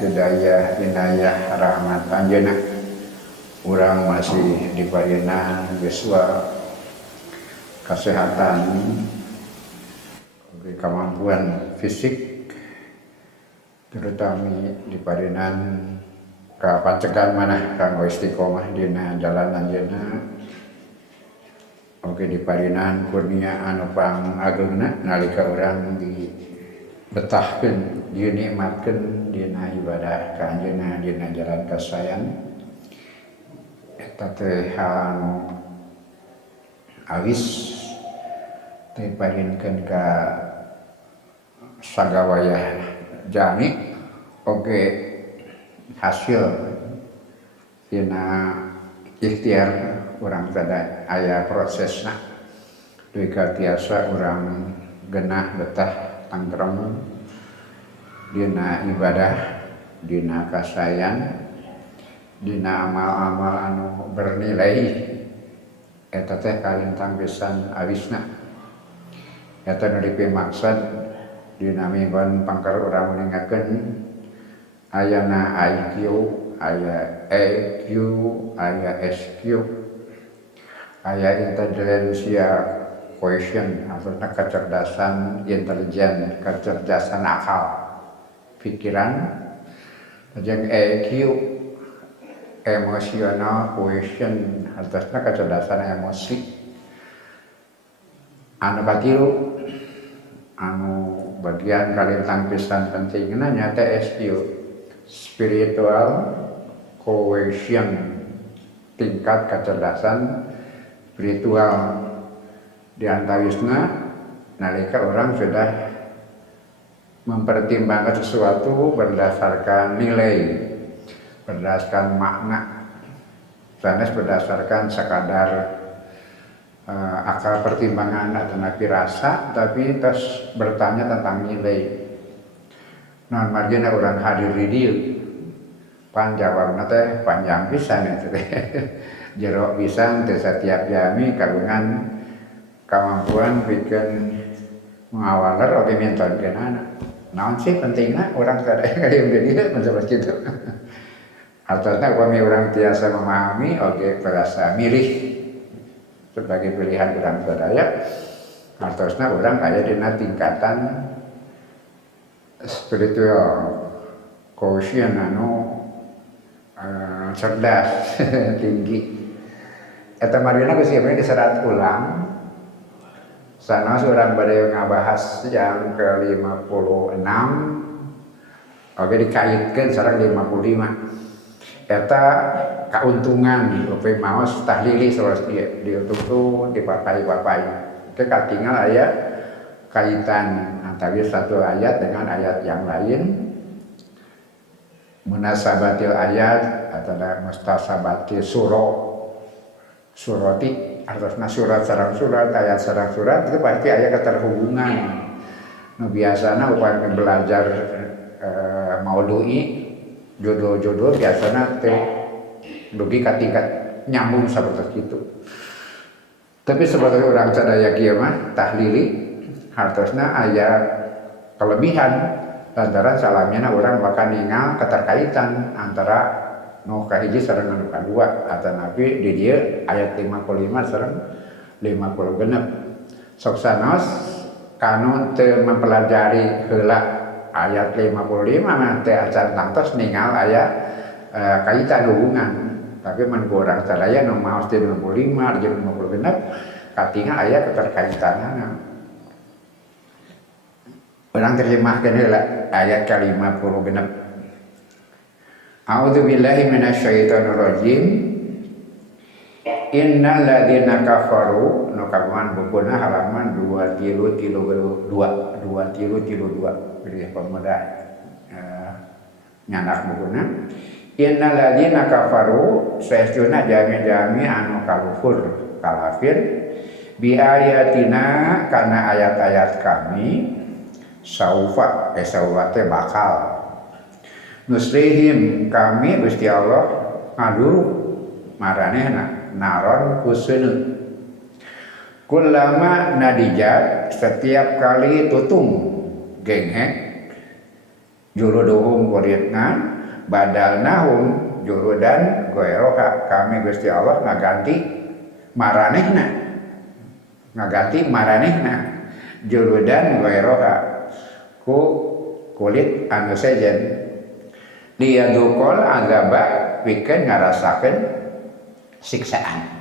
hidayah inayah rahmat anjeunna urang masih diparingan geswa kesehatan kemampuan fisik terutama diparingan kapancekan manah kanggo istiqomah dina jalan anjeunna oge diparingan kurnia anu pangageungna nalika urang dibetahkeun dinikmatkeun dina ibadah ka anjeunna dina jalan kasayan eta teh anu awis diparinkeun ka sagawayah jami oge hasil dina ikhtiar urang tada aya prosesna duy katiasa urang genah betah tangkrem dina ibadah dina kasayan dina amal-amal anu bernilai eta teh kalintang pisan awisna eta nu dipimaksud dina minggon pangkal urang ningakeun ayana IQ aya EQ aya SQ aya intelligentsia quotient atau kecerdasan intelijen kecerdasan akal pikiran jeung EQ emosional quotient artinya kecerdasan emosi anu katilu anu bagian kalintang pisan pentingna nyata SQ spiritual quotient tingkat kecerdasan spiritual diantawisna nalika orang sudah mempertimbangkan sesuatu berdasarkan nilai berdasarkan makna sanes berdasarkan sekadar akal pertimbangan atau napi rasa tapi terus bertanya tentang nilai non margina orang hadir di dieu pan jawabna teh panjang pisan eta teh jero pisan teh setiap jami kagungan kemampuan bikin mengawaler oge mintonkeunana naon sih pentingna urang sadaya ngayeuh di dieu menurut kitu artinya upami urang tiasa memahami oge berasa milih sebagai pilihan urang sadaya artinya urang aya dina tingkatan spiritual quotient anu cerdas tinggi eta marina geus ieu diserat ulang sanes urang bade ngabahas yang ke-56 oge dikaitkeun sareng 55 eta kauntungan upami maos tahlili saos diutung dipapai-papai teh katingal aya kaitan antara satu ayat dengan ayat yang lain munasabatil ayat atau mustasabatil surati artinya surat sareng surat ayat sareng surat itu pasti aya keterhubungan nu biasana upami belajar maudhui judul-judul biasana teh dugi ka tingkat nyambung saperti itu tapi sebagai orang sadaya kieu mah tahlili hartosna aya kelebihan lantaran salamina urang bakal ningal keterkaitan antara nu kahiji sareng anu kadua atanapi di dieu ayat 55 sareng 56 sok sanos kanu teu mempelajari heula ayat 55 mah teh acan tangtos ningal aya kaitan hubungan tapi mun urang sadaya nu maos di 55 jeung 56 katingal aya keterkaitanana urang terjemahkeun heula ayat ke-56 A'udzubillahi minasyaitonir rajim Innal ladzina kafaru nu kagungan bukuna halaman 232 pilih pemuda nyanak bukuna Innal ladzina kafaru saestuna jami-jami anu kafir bi ayatina kana ayat-ayat kami saufa teh bakal nuslihim kami Gusti Allah ngadu maranehna naron kuseun kullama nadijat setiap kali tutung genghek juluduhum kuritna badalnahum juludan goeroha, kami Gusti Allah ngaganti maranehna juludan goeroha ku kulit anu sejen dia dukol agaba pikeun ngarasakeun siksaan.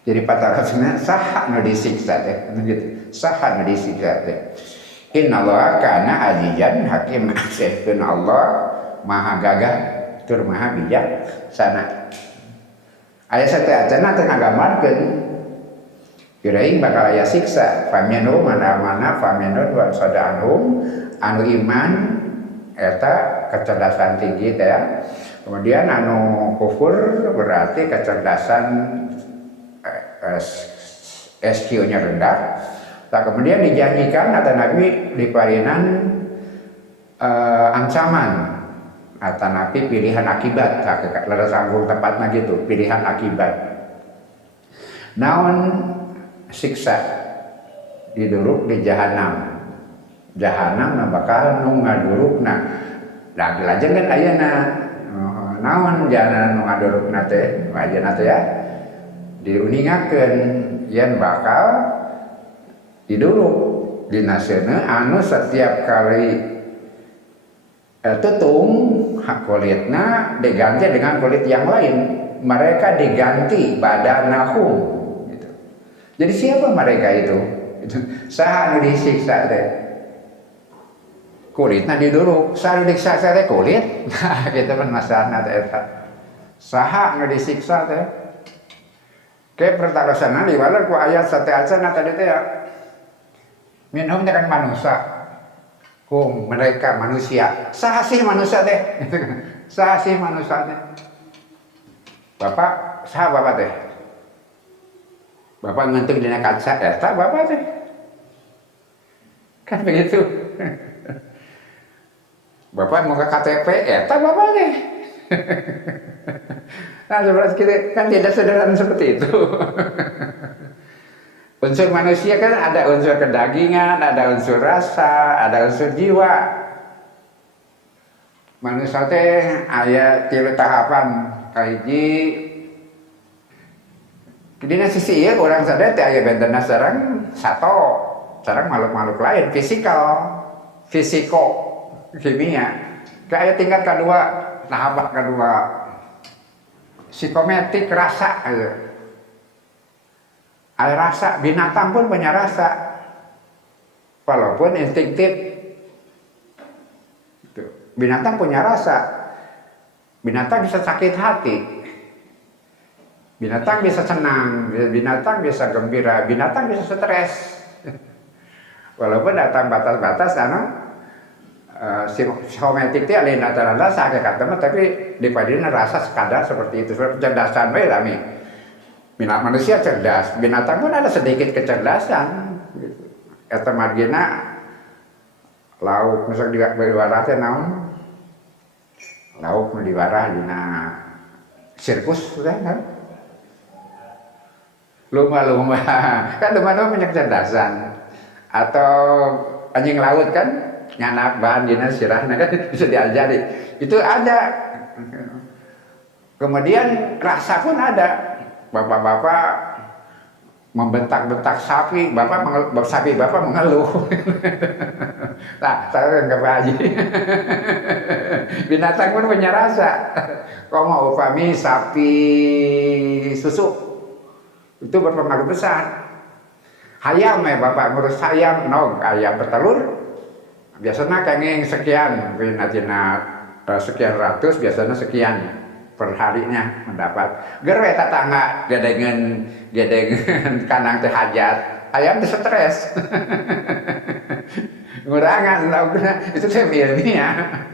Jadi patarasna saha nu disiksa teh gitu, saha nu disiksa teh. Innallaha kana azizan hakim, seskeun Allah maha gagah tur maha bijaksana. Aya sateacana teu ngagambarkeun kiraing bakal aya siksa, faminhum mana faminhum wa sadanhum anu iman eta kecerdasan tinggi teh ya. Kemudian anu kufur berarti kecerdasan SQ-nya rendah. Nah, kemudian dijanjikan kata Nabi diparinan ancaman atau Nabi pilihan akibat. Lalu sanggung tempatnya gitu, pilihan akibat. Naon siksa diduruk di jahanam. Jahanam bakal nu ngadurukna. Lah dilajengan ayeuna naon jahanam nu ngadurukna teh, ayeuna teh ya. Diuningakeun yen bakal diduruk dina seuneu anu setiap kali tutung hak kulitna diganti dengan kulit yang lain, mereka diganti badanahum gitu. Jadi siapa mereka itu? Saha anu disiksa teh? Kulitna diduruk, saha disiksa teh kulit. Nah, kitu pan masalahna teh eta. Saha anu disiksa teh? Ke pertarasana liwala ku ayat sateacana tadi teh ya. Minhum kan manusia. Mereka manusia. Saha sih manusia teh? Saha sih manusia teh? Bapak, saha bapak teh? Bapak ngentuk dina kaca, eta bapak teh. Kan begitu. Bapak mau ke KTP, eta bapak teh. Nah, sebenarnya kita kan tidak sederhana seperti itu. Unsur manusia kan ada unsur kedagingan, ada unsur rasa, ada unsur jiwa. Manusia teh aya 3 tahapan kahiji. Dina sisi ieu urang sadaya teh aya bentena sareng sato, sareng makhluk-makhluk lain, fisiko, kimia. Aya tingkat kedua, tahapan kedua psikometrik rasa aja. Ada rasa, binatang pun punya rasa. Walaupun instinktif. Binatang punya rasa. Binatang bisa sakit hati. Binatang bisa senang, binatang bisa gembira, binatang bisa stres. Walaupun datang batas-batas psikometrik itu lain antara rasa hakikatnya, tapi dipadina rasa sekadar seperti itu. Kecerdasan bae lami. Manusia cerdas, binatang pun ada sedikit kecerdasan. Eta margina lauk misalnya diwara teh naon? Lauk nu diwara dina sirkus teh kan? Lumba-lumba. Kan lumba-lumba punya kecerdasan. Atau anjing laut kan? Nyanak bahan dina sirahna kan bisa diajari. Itu ada. Kemudian rasa pun ada. Bapak-bapak membentak-bentak sapi, sapi bapak mengeluh. Nah, saya enggak haji. Binatang pun punya rasa. Kau mau upami sapi susu itu berpengaruh besar. Hayam bapak ngurus hayam, ayam bertelur. Biasanya kenging sekian, sekian ratus, biasanya sekian per harinya mendapat. Gerwe tetangga gedengan kanang teh hajat, ayam teh stres. Ngurangan itu teh ilmiah.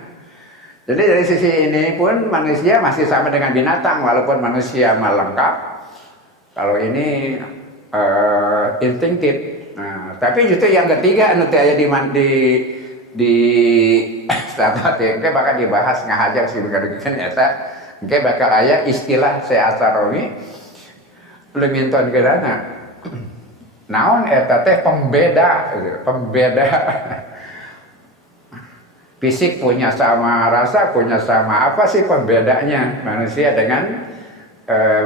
Jadi dari sisi ini pun manusia masih sama dengan binatang walaupun manusia lengkap. Kalau ini instinktif. Nah, tapi justru yang ketiga anu teh aya di stabat engke bakal dibahas ngahajar sih begadegeun eta engke bakal aya istilah seasarowi leminton geurana naon eta teh pembeda Fisik punya sama, rasa punya sama. Apa sih pembedanya manusia dengan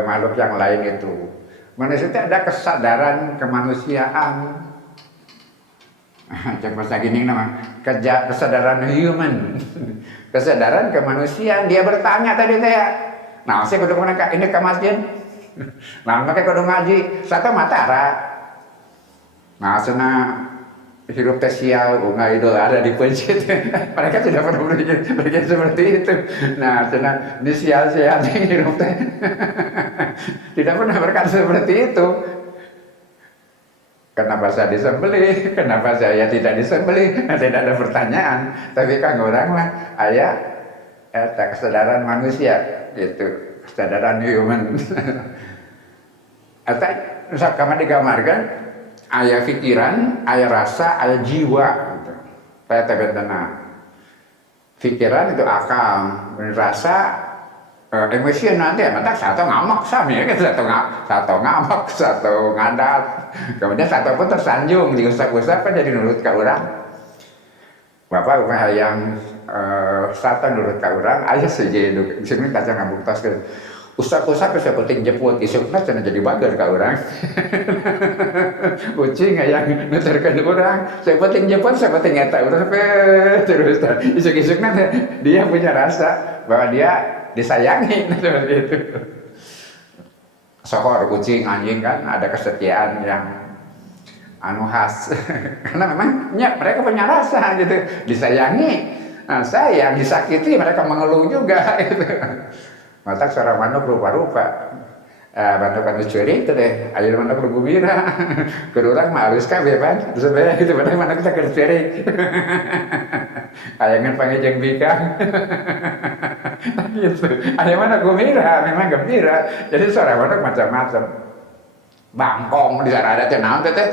makhluk yang lain itu? Manusia itu ada kesadaran kemanusiaan. Cek bahasa gini nama kesadaran human, kesadaran kemanusiaan. Dia bertanya tadi saya, nah saya kudu mana ini ke masjid, nah mereka kudu ngaji, satu matara, nah sana hidup tesial, bunga itu ada di masjid, mereka tidak pernah berpikir seperti itu. Nah sana di sial-sial hidup teh, tidak pernah berkata seperti itu. Kenapa saya disembelih? Kenapa saya tidak disembelih? Tidak ada pertanyaan. Tapi kan orang mah ayah kesadaran manusia gitu, kesadaran human. Atau misalkan digambarkan ayah pikiran, ayah rasa, ayah jiwa. Gitu. Saya tenang. Pikiran itu akal, rasa emosional dia, maka satu ngamak sami ya, satu ngamak, satu ngadat, kemudian satu pun tersanjung, diusap-usap kan jadi nurut ke orang. Bapak upah yang satu nurut ke orang, ayah saja di sini kaca ngabuktas ke usap-usap bisa penting jeput, isuknya cina jadi bagar ke orang. Kucing yang nuturkan orang, saya penting jeput, saya penting ngeta orang terus isuk-isuknya dia punya rasa bahwa dia disayangi seperti itu. Sohor kucing anjing kan ada kesetiaan yang anu khas karena memang mereka punya rasa gitu, disayangi, nah, sayang, disakiti mereka mengeluh juga gitu. Mata seorang manuk rupa-rupa, manuk anu curi itu deh, air manuk gembira, kurang mah harus kabeh kan, terus sebenarnya gitu, padahal manuk kita curi, kayangan panggil bikang. Gitu. Ada mana gembira, memang gembira. Jadi seorang manuk macam-macam. Bangkong di sana ada tenang teh.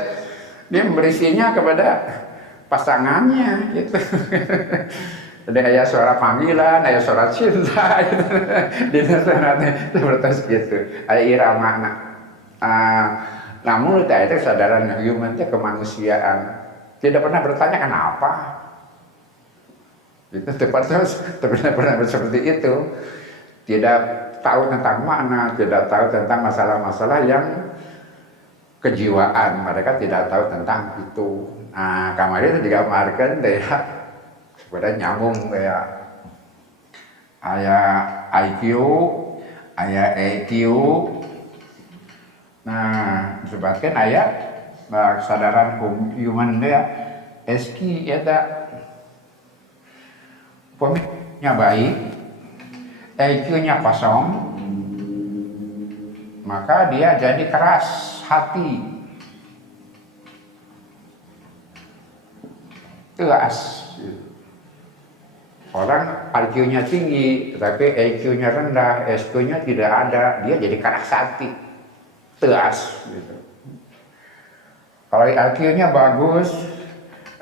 Dia berisinya kepada pasangannya gitu. Jadi ada suara panggilan, ada suara cinta gitu. Di sana seperti gitu. Ada irama. Namun itu kesadaran human itu kemanusiaan. Tidak pernah bertanya kenapa. Itu tepatnya pernah seperti itu, tidak tahu tentang makna, tidak tahu tentang masalah-masalah yang kejiwaan, mereka tidak tahu tentang itu. Nah kemarin itu digambarkan deh, sebenarnya nyambung kayak ayah IQ, ayah EQ. Nah disebutkan ayah kesadaran human dia SQ ya tak. Pemikirannya baik, EQ-nya kosong, maka dia jadi keras hati, tegas. Orang IQ-nya tinggi, tapi EQ-nya rendah, SQ-nya tidak ada, dia jadi keras hati, tegas. Gitu. Kalau IQ-nya bagus,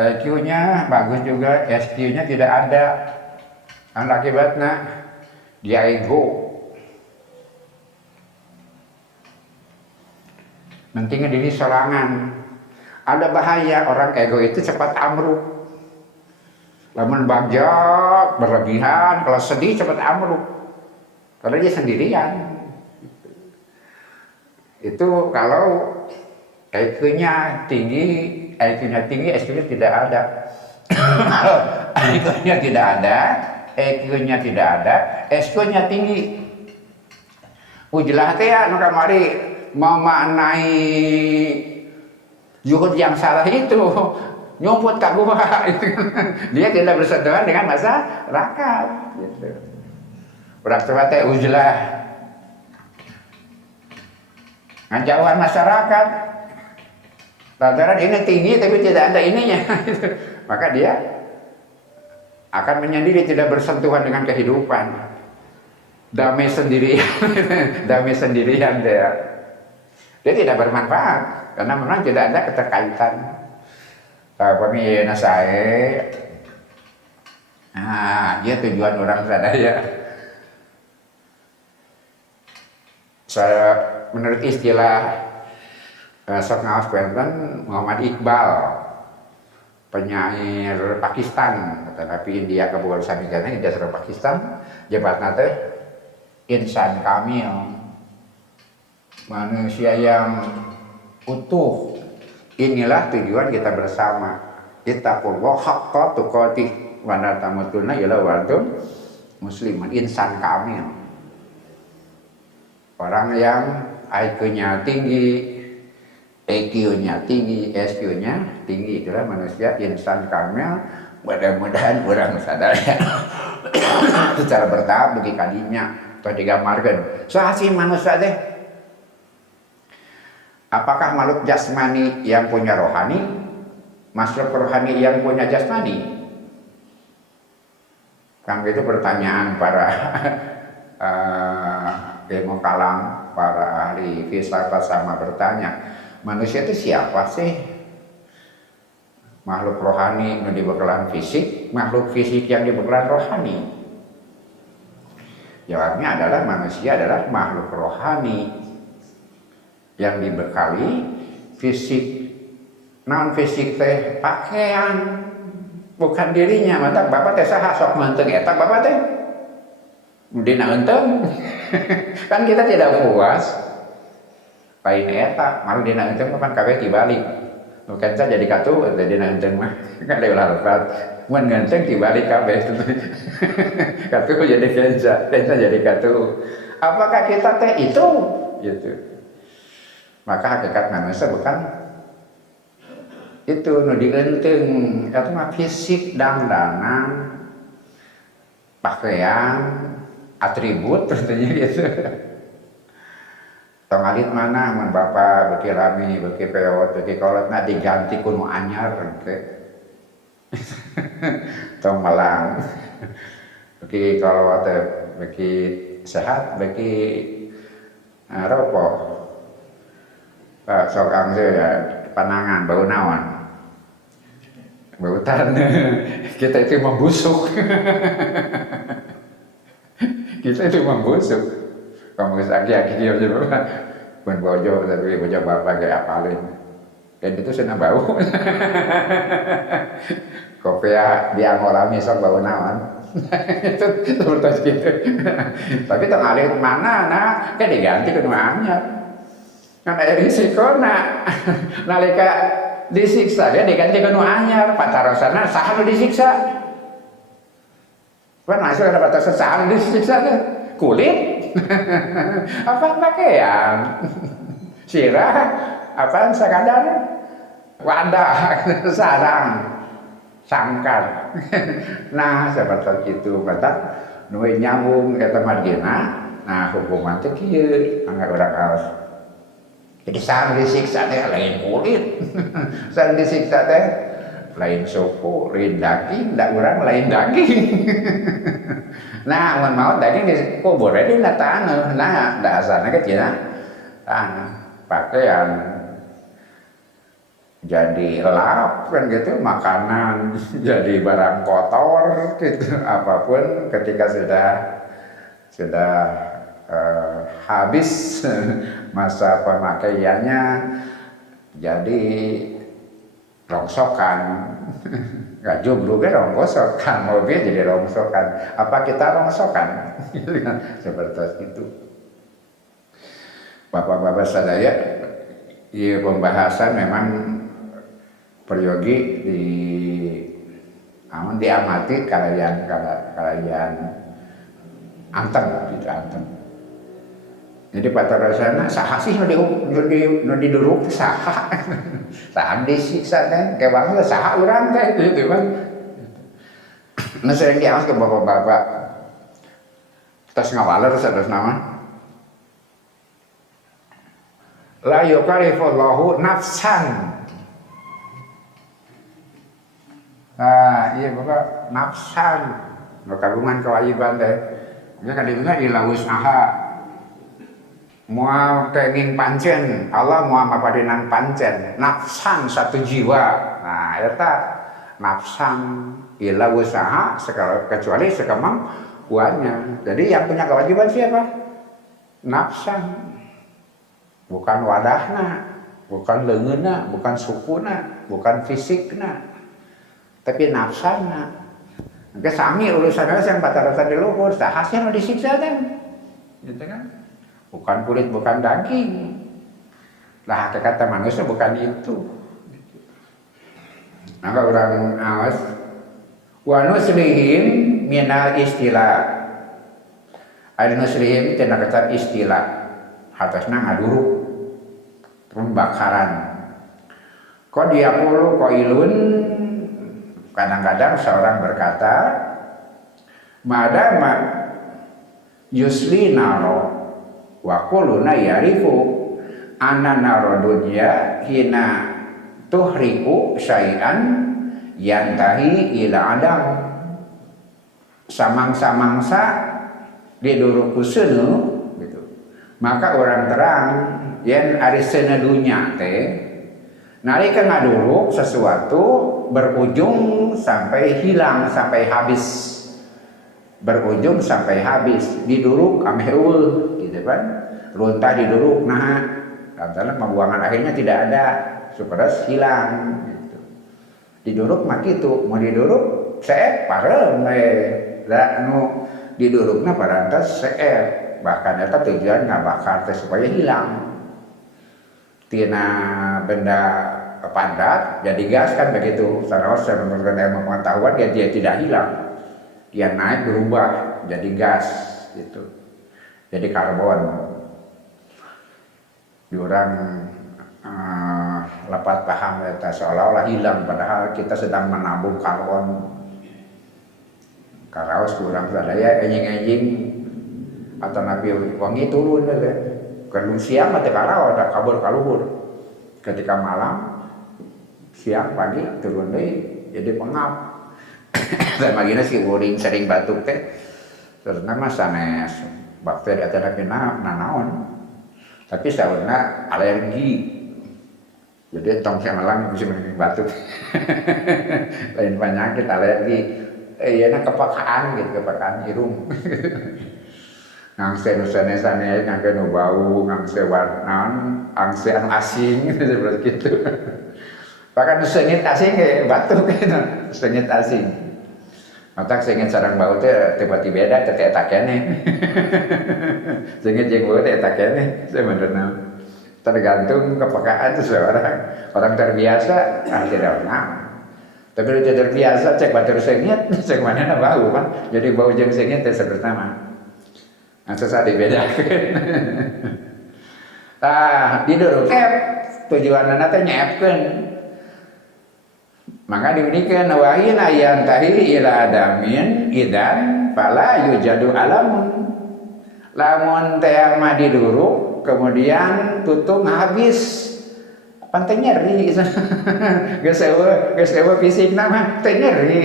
EQ-nya bagus juga, SQ-nya tidak ada. Akibatnya dia ego, pentingnya diri sorangan. Ada bahaya orang ego itu cepat amruk. Lamun bajak berlebihan, kalau sedih cepat amruk karena dia sendirian. Itu kalau IQ-nya tinggi, SQ-nya tidak ada. IQ-nya tidak ada, EQ-nya tidak ada, SQ-nya tinggi. Ujilah teh ya nu kamari memaknai zuhud yang salah itu nyumput ka gua. Dia tidak bersentuhan dengan masyarakat gitu. Berarti teh ujilah ngajauhan masyarakat. Lantaran ini tinggi tapi tidak ada ininya. Maka dia akan menyendiri, tidak bersentuhan dengan kehidupan, damai sendirian. Damai sendirian dia tidak bermanfaat karena memang tidak ada keterkaitan. Pemilih saya, nah dia tujuan orang sadaya. Saya menurut istilah sok ngaos penten Muhammad Iqbal, penyair Pakistan, tapi India kabul samigana India sareng Pakistan jabatna teh insan kamil, manusia yang utuh. Inilah tujuan kita bersama. Ittaqullah haqqa tuqatih wa la tamutunna illa wa antum muslimun. Insan kamil, orang yang IQ-nya tinggi, EQ-nya tinggi, SQ-nya tinggi, itulah manusia insan kamil. Mudah-mudahan orang sadar ya. Secara bertahap bagi kadinya atau digambarkan. Sahasi manusia deh. Apakah makhluk jasmani yang punya rohani, makhluk rohani yang punya jasmani? Kan itu pertanyaan para ilmu kalam, para ahli filsafat sama bertanya. Manusia itu siapa sih? Makhluk rohani yang dibekalan fisik, makhluk fisik yang dibekalan rohani. Jawabnya adalah manusia adalah makhluk rohani yang dibekali fisik. Non fisik teh pakaian, bukan dirinya. Mata bapak teh saha sok menteng eta bapak teh. Dina enteng. Kan kita tidak puas. Lain eta, malu dina enteng kapan kabeh dibalik. Bukan saja jadi katu dina enteng mah. Kan ulah lepat. Mun ngenteng dibalik kabeh. Katu jadi kenca jadi katu. Apakah kita teh itu? Gitu. Maka hakikat manusia bukan itu nu dienteng, eta mah fisik dandanan, pakaian, atribut tentunya gitu. Tong alit mana mun bapa beki rami, beki peot, beki kolot na diganti ku nu anyar teh. Tong malang. Beki kolot teh beki sehat, beki ropo. Sok angse ya panangan bau naon. Bau tanah. Kita itu membusuk. Kita itu membusuk. Kamu aki-aki dia bapak, pun bojo tapi bojo bapak kayak apalin, dan itu senang bau. Kopi dia ngolami sok bau naon, itu seperti gitu. Tapi tengalit mana, nah, kan diganti ke anyar, kan ada risiko nak, nalika disiksa dia diganti ke anyar, patarosana sah disiksa, kan masuk ada batasan sah disiksa deh, kulit. Apa pakaian, sirah, apa sekadar wadah, sarang, sangkar. Nah seperti itu kata nuwe nyambung kata margina. Nah hukuman teh kieu anggar urang haus. Jadi sareng disiksa teh lain kulit, sareng disiksa teh lain suku, lain daging, da urang lain daging. Nah, mun maot daging dikubur di tanah. Nah, dasarnya ke cina tanah, pakaian jadi lap kan gitu, makanan jadi barang kotor gitu, apapun ketika sudah habis masa pemakaiannya jadi rongsokan. Gak jomblo kan rongsokan, mobil jadi rongsokan. Apa kita rongsokan? Seperti itu. Bapak-bapak sadaya, ya pembahasan memang peryogi diamati kalian antem gitu antem. Jadi patarasana saha sih nu diduruk saha. Saha disiksa teh kebangsa saha urang teh gitu kan. Nah sering diawas ke bapak-bapak. Tas ngawaler sanes nama. La yukalifullahu nafsan. Nah, iya bapak nafsan. Nu kagungan kewajiban teh. Ya kadina ila usaha. Mual kenging pancen, Allah mual mapadinan pancen, nafsan satu jiwa. Nah, eta nafsan ila usaha kecuali sekemampuannya. Jadi yang punya kewajiban siapa? Nafsan. Bukan wadahna, bukan leungeunna, bukan sukuna, bukan fisikna. tapi nafsana. Maka sami urusannya yang patarasan di luhur, sahasnya disiksa kan, gitu kan? Bukan kulit, bukan daging. Lah hakikat manusia bukan itu. Maka orang awas, wa nuslihim minal istilah. Ada nuslihim tina kata istilah, hartasna ngaduruk, pembakaran. Qad yaqulu qailun, kadang-kadang seorang berkata, madama yusli naro wa quluna yarifu anna naro dunya hina tuhriku syai'an yantahi ila adam. Samang-samangsa diduruk kusenu gitu. Maka orang terang yen ari seuneu dunya teh nalika ngaduruk sesuatu berujung sampai hilang, sampai habis. Berujung sampai habis, diduruk ameh eueuh gitu kan. Runtah diduruk nah, lantaran pembuangan akhirnya tidak ada, supados hilang gitu. Diduruk mah kitu, mau diduruk seep pareum we. Da nu didurukna parantos seep, bahkan eta tujuan ngabakar teh supaya hilang. Tina benda padat jadi gas kan begitu. Saros menurut ilmu pengetahuan dia tidak hilang, dia naik berubah jadi gas gitu, jadi karbon. Diorang lepat paham eta seolah-olah hilang padahal kita sedang menabung karbon. Karaos kurang sadaya enjing-enjing atau nabi wangi turun deh. Kalau siang mah teh karaos da kabur kaluhur. Ketika malam, siang pagi turun deui jadi pengap. Dan magina si uring sering batuk teh. Terus nama sanes bakteri atau nanaon. Tapi saurna alergi. Jadi tong malam bisa mending batuk. Lain penyakit alergi. Ieu kepekaan gitu, kepekaan irung. Ngangse nu sanes-sanes ngangge nu bau, ngangse warna, ngangse anu asing seperti itu. Bahkan seungit asing ge batuk gitu, seungit asing. Matak seungit sareng bau teh tiba-tiba beda teh eta keneh. Seungit jeung bau teh eta keneh sebenarnya. Tergantung kepekaan seseorang. Orang terbiasa tidak pernah. Tapi lu tidak terbiasa cek batur seungit, cek manehna bau kan. Jadi bau jeung seungit teh sama. Nah, susah dibedakan. Tah, diduruk tujuanna teh nyaepkeun. Maka diunikan wahina yantahi ila adamin idan fala yujadu alamun. Lamun teh mah diduruk kemudian tutung habis. Pantai nyeri. Geus eueuh fisikna mah teh nyeri.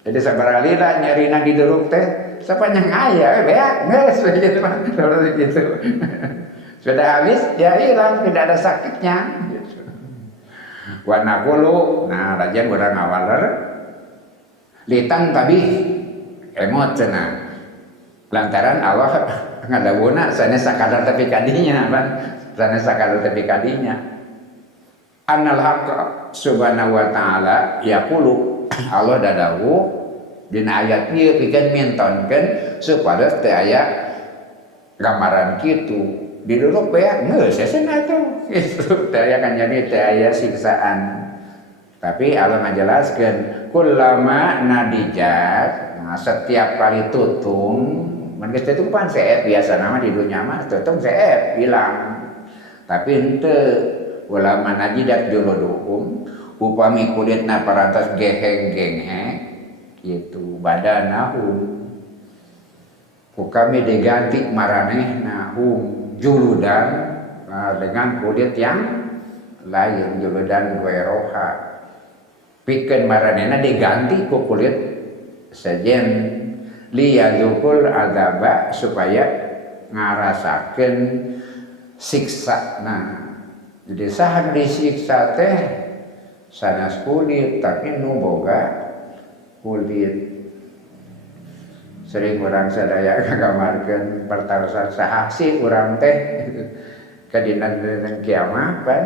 Jadi sabaralila nyerina diduruk teh sepanjang ayah, beak, nges begitu mah, seperti itu. Sudah habis, ya hilang, tidak ada sakitnya. Gitu. Warna kulu, nah rajan udah ngawaler, litan tapi emot cina. Lantaran Allah ngadawuna, sana sakadar tapi kadinya, kan? Sana sakadar tapi kadinya. Annal haqqa subhanahu wa ta'ala yaqulu, Allah dadawu dina ayat ieu pikeun mintonkeun supados teu aya gambaran kitu diduruk bae geus cenah atuh kitu teu aya kan jadi teu aya siksaan. Tapi Allah ngajelaskeun kullama nadijat, nah setiap kali tutung mun geus tutung pan seep biasana mah di dunya mah tutung seep hilang. Tapi henteu ulama nadidat juluduhum upami kulitna parantos geheng-geheng gitu badanahum kami diganti maranehna juludan dengan kulit yang lain juludan gueroha pikeun maranehna diganti ku kulit sejen liyadzukul adzaba supaya ngarasakeun siksa. Nah jadi sahan disiksa teh sanes kulit tapi nu boga kulit. Sering orang sadaya ngagambarkeun pertarusan saha sih urang teh ka dina kiamat kan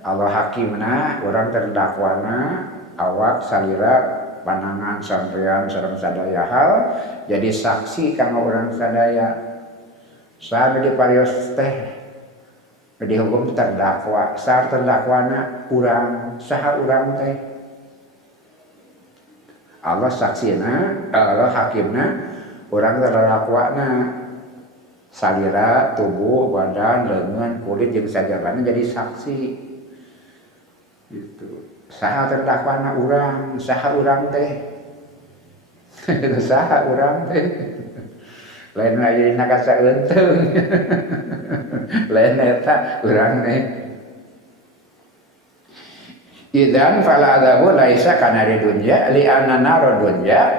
Allah hakimna urang terdakwana awak salira panangan sampean sareng sadaya hal jadi saksi kanggo urang sadaya. Saha di parios teh dihukum terdakwa, saha terdakwana urang, saha urang teh Allah saksina, Allah hakimna, urang terdakwana salira, tubuh, badan, lengan, kulit jeung sajabana jadi saksi. Gitu. Saha terdakwana urang, saha urang teh. Saha urang teh. Lain aya dina kasaeuteung. Lain eta urang teh. Idzan fala adzabu laisa kana di dunya li anna nar dunya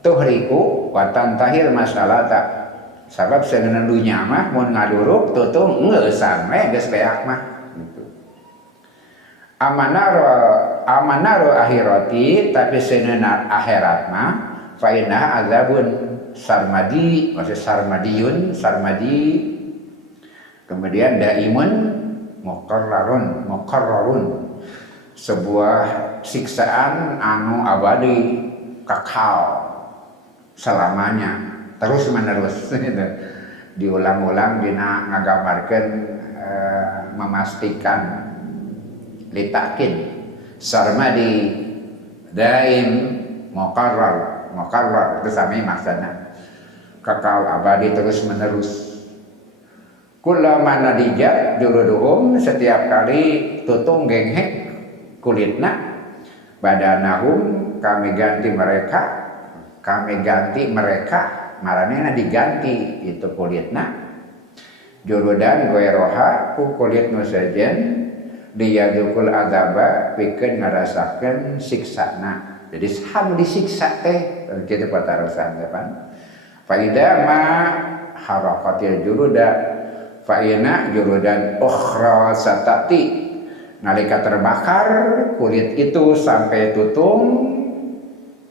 tuhriku wa tantahil masalata. Sabab seuneu dunya mah mun ngaduruk tutung ngeusan we geus beak mah gitu. Amanaro akhirati tapi seuneu akhirat mah fa inna azabun sarmadi maksud sarmadiyun sarmadi kemudian daimun muqarrarun sebuah siksaan anu abadi kekal selamanya terus menerus gitu. Diulang-ulang dina ngagambarkeun memastikan litakin sarmadi daim muqarrar itu sami maksudna kekal abadi terus menerus. Kullama nadijat juluduhum setiap kali tutung genghek kulitna badanahum kami ganti mereka maranehna diganti itu kulitna juludan goeroha ku kulit nu sejen diyadukul azaba pikeun ngarasakeun siksana. Jadi sam disiksa teh kitu patarosan depan. Faida ma harakatil juluda fa ina juludan ukhra satati nalika terbakar kulit itu sampai tutung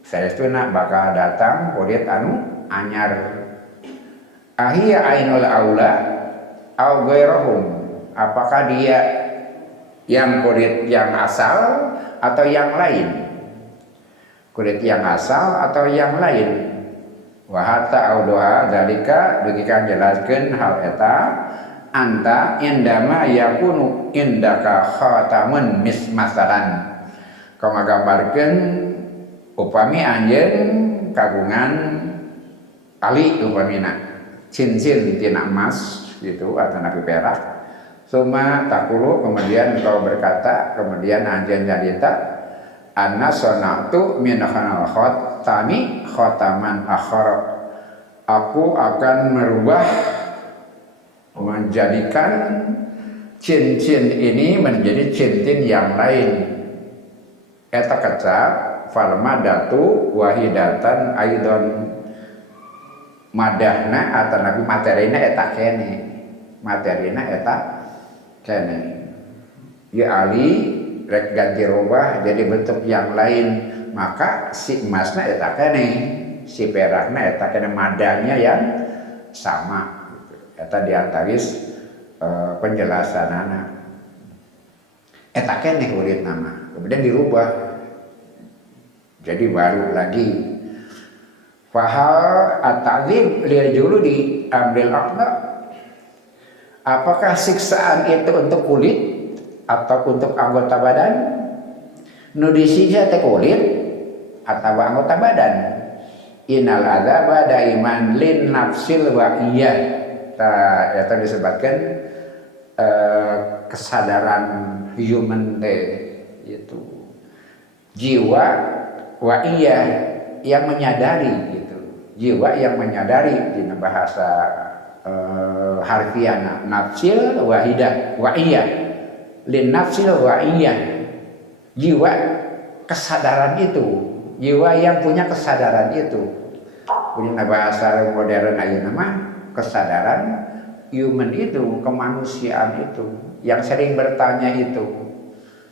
saestuna bakal datang kulit anu anyar. Ahia ainul aula au ghairahum, apakah dia yang kulit yang asal atau yang lain? Kulit yang asal atau yang lain? Wa hatta audoha dalika dugikan jelaskeun hal eta anta indama yakunu indaka khatamun mismasalan. Kau ngagambarkeun upami anjeun kagungan tali upamina cincin tina emas gitu atau napi perak. Suma takulu kemudian kau berkata kemudian anjeun nyarita anna sonatu min khatami khataman akhar. Aku akan merubah menjadikan cincin ini menjadi cincin yang lain. Eta kecap falmadatu wahidatan aidon madahna atau nabi materina eta kene materina eta kene ya ali rek ganti rubah jadi bentuk yang lain maka si emasna eta kene si perakna eta kene madahnya yang sama gitu. Eta diantaris penjelasanana eta kene kulit nama kemudian dirubah jadi baru lagi. Fahal at-ta'dzib lil juludi ambil aqda. Apakah siksaan itu untuk kulit atau untuk anggota badan? Nu disija teh kulit atau anggota badan. Innal adzaba daiman lin nafsil wa'iyah. Eta disebutkan kesadaran human teh itu jiwa wa'iyah yang menyadari gitu. Jiwa yang menyadari di bahasa harfiah nafsil wahidah wa'iyah lin nafsil wa'iyah jiwa kesadaran itu jiwa yang punya kesadaran itu punya bahasa modern ayeuna mah kesadaran human itu kemanusiaan itu yang sering bertanya itu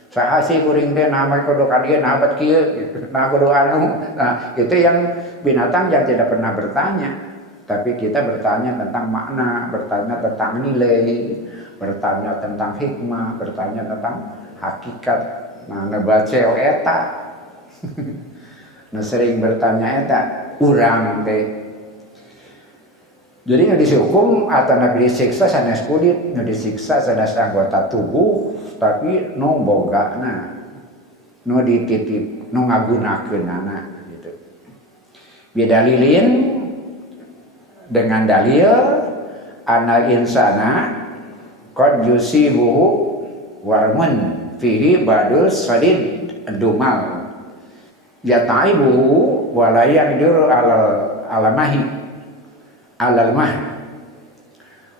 saha sih kuring teh nama kudu ka dieu nah abad kieu gitu. Nah kudu anu. Nah, itu yang binatang yang tidak pernah bertanya, tapi kita bertanya tentang makna, bertanya tentang nilai, bertanya tentang hikmah, bertanya tentang hakikat. Nah, nebaceo eta Nu sering bertanya eta urang teh. Jadi nu dihukum atau nu disiksa sanes kulit, nu disiksa sanes anggota tubuh, tapi nu bogana, nu dititip, nu ngagunakeunana gitu. Bidalilin dengan dalil anal insana qad yusibuhu warmun fihi badul sadid dumal yataibu wala yaqdiru alamahi alalmah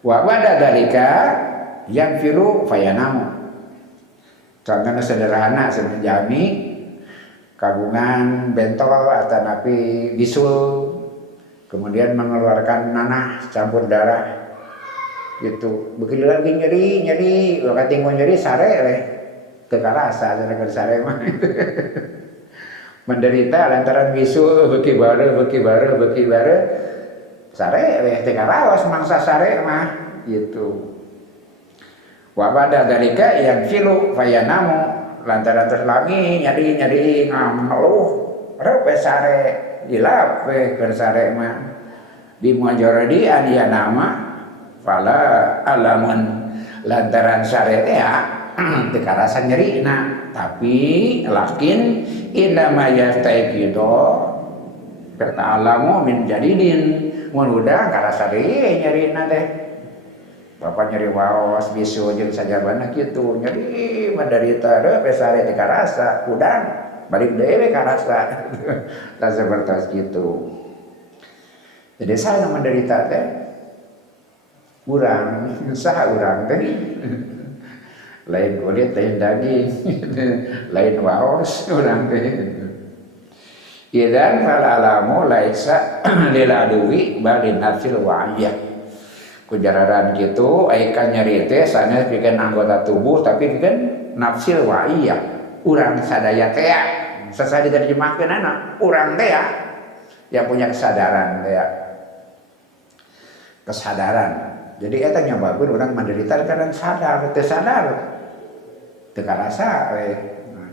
wa ba'da dalika yanfiru fayanamu. Contohnya sederhana semenjami kagungan bentol atau napi bisul, kemudian mengeluarkan nanah campur darah gitu. Begitu lagi nyeri waktu tinggal nyeri sare weh teu karasa cenah sare mah. Menderita lantaran bisul beuki bare sare weh teu karaos mangsa sare mah gitu. Wa ba'da dalika yang filu fayanamu lantaran terlangi nyari ngeluh rep sare hilap we keur sare mah di mujarradi an ya nama fala alamun lantaran sare teh teu karasa nyerina tapi lakin inama yastaiqido berta'alamu min jadidin mun udah karasa deui nyerina teh. Bapak nyeri waos bisu jeung sajabana kitu nyeri menderita reup sare teu karasa udang balik deui we karasa. Tah sapertos kitu. Jadi saya menderita teh urang saha urang teh lain kulit lain daging lain waos urang teh. Idan fal alamu laisa lil aduwi bal nafsil wa'iyah. Kujararan gitu aikan nyeri teh sanes pikeun anggota tubuh tapi pikeun nafsil wa'iyah urang sadaya teh sasa diterjemahkeunana urang teh yang punya kesadaran teh kesadaran. Jadi eta nyobakeun urang menderita karena sadar teu sadar teu karasa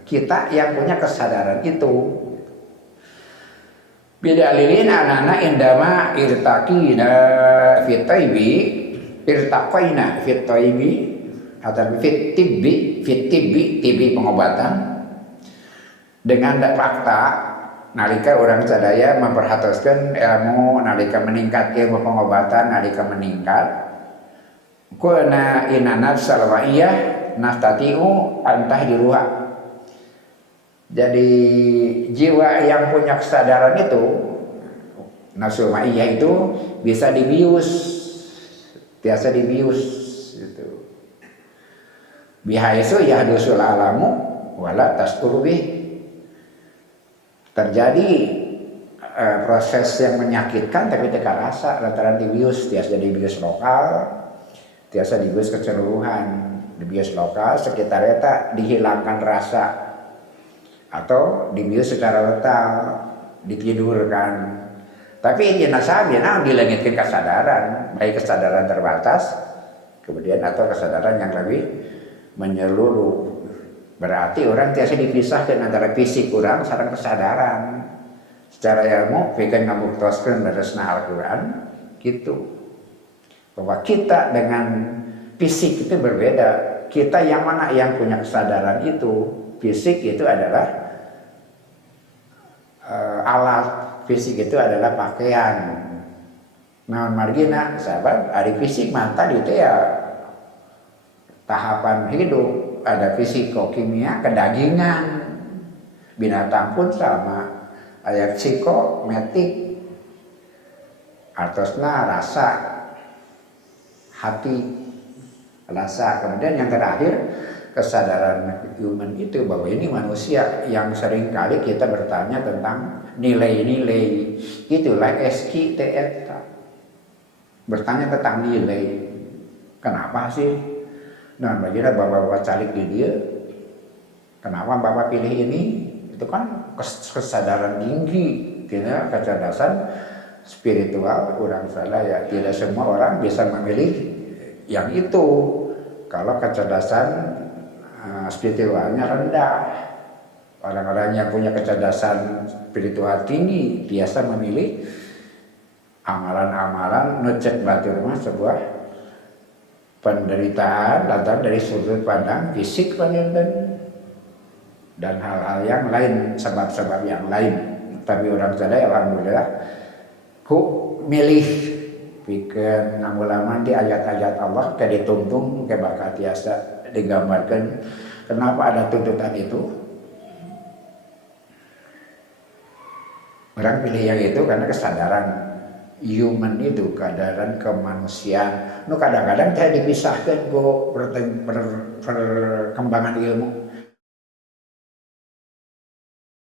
kita yang punya kesadaran itu. Bidalilin anana indama irtaqina fitaibi irtaqaina fitaibi atau fitibbi pengobatan dengan fakta nalika orang sadaya memperhatikan ilmu nalika meningkat ilmu pengobatan nalika meningkat kuna inana salwaiyah nastatiu antah diruha. Jadi jiwa yang punya kesadaran itu nafsu ma'iyah itu bisa dibius, biasa dibius gitu. Bihaisu yahdusul alamu wala taskurubih. Terjadi proses yang menyakitkan tapi teu karasa lantaran dibius, tiasa dibius lokal, tiasa dibius keseluruhan, dibius lokal sekitar eta dihilangkan rasa atau dibius secara letal, ditidurkan. Tapi intinya sabina dilengitkan kesadaran, baik kesadaran terbatas, kemudian atau kesadaran yang lebih menyeluruh. Berarti orang tiasa dipisahkan antara fisik orang sareng kesadaran. Secara ilmu pikeun ngabuktoskeun daresna Al-Qur'an gitu. Bahwa kita dengan fisik itu berbeda. Kita yang mana yang punya kesadaran itu, fisik itu adalah alat, fisik itu adalah pakaian. Naon margina sahabat ari fisik mah tadi teh ya tahapan hidup, ada fisikokimia kedagingan. Binatang pun sama, aya psikometik artosna rasa hati rasa. Kemudian yang terakhir kesadaran human itu bahwa ini manusia yang sering kali kita bertanya tentang nilai-nilai. Itulah SKTF, bertanya tentang nilai. Kenapa sih? Nah, bagaimana bapak-bapak calik di dia? Kenapa bapak pilih ini? Itu kan kesadaran tinggi, tidak kecerdasan spiritual orang salah ya. Tidak semua orang bisa memilih yang itu. Kalau kecerdasan spiritualnya rendah, Orang-orang yang punya kecerdasan spiritual tinggi biasa memilih amalan-amalan ngecek batur mah sebuah penderitaan datang dari sudut pandang fisik dan hal-hal yang lain, sebab-sebab yang lain. Tapi orang sadaya alhamdulillah ku milih pikeun ngangulaman di ayat-ayat Allah ke ditungtung ke bakal tiasa digambarkan. Kenapa ada tuntutan itu? Orang pilih yang itu karena kesadaran human itu, kesadaran kemanusiaan. Nu kadang-kadang saya dipisahkan perkembangan ilmu.